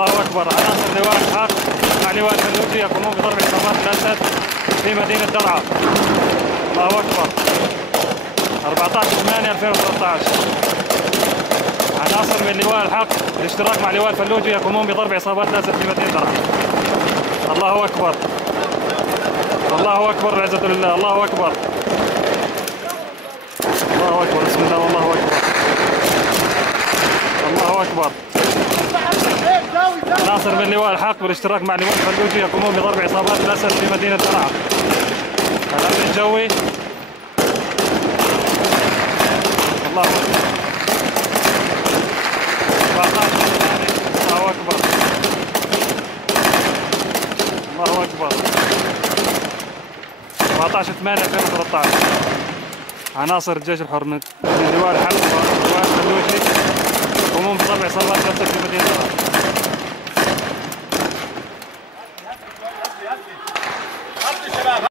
الله اكبر. عناصر لواء الحق مع لواء الفلوجي يقومون بضرب عصابات الاسد في مدينه درعا. الله اكبر. 14/8/2013. عناصر من لواء الحق بالاشتراك مع لواء الفلوجي يقومون بضرب عصابات الاسد في مدينه درعا. الله اكبر. الله اكبر. العزة لله. الله اكبر. الله اكبر. بسم الله والله اكبر. الله اكبر. عناصر من لواء الحق بالاشتراك مع لواء الفلوجي يقومون بضرب عصابات الاسد في مدينه درعا. الامن الجوي. الله اكبر. 14/8. الله اكبر. الله اكبر. 14/8/2013. عناصر الجيش الحر من لواء الحق ولواء الفلوجي يقومون بضرب عصابات الاسد في مدينه درعا.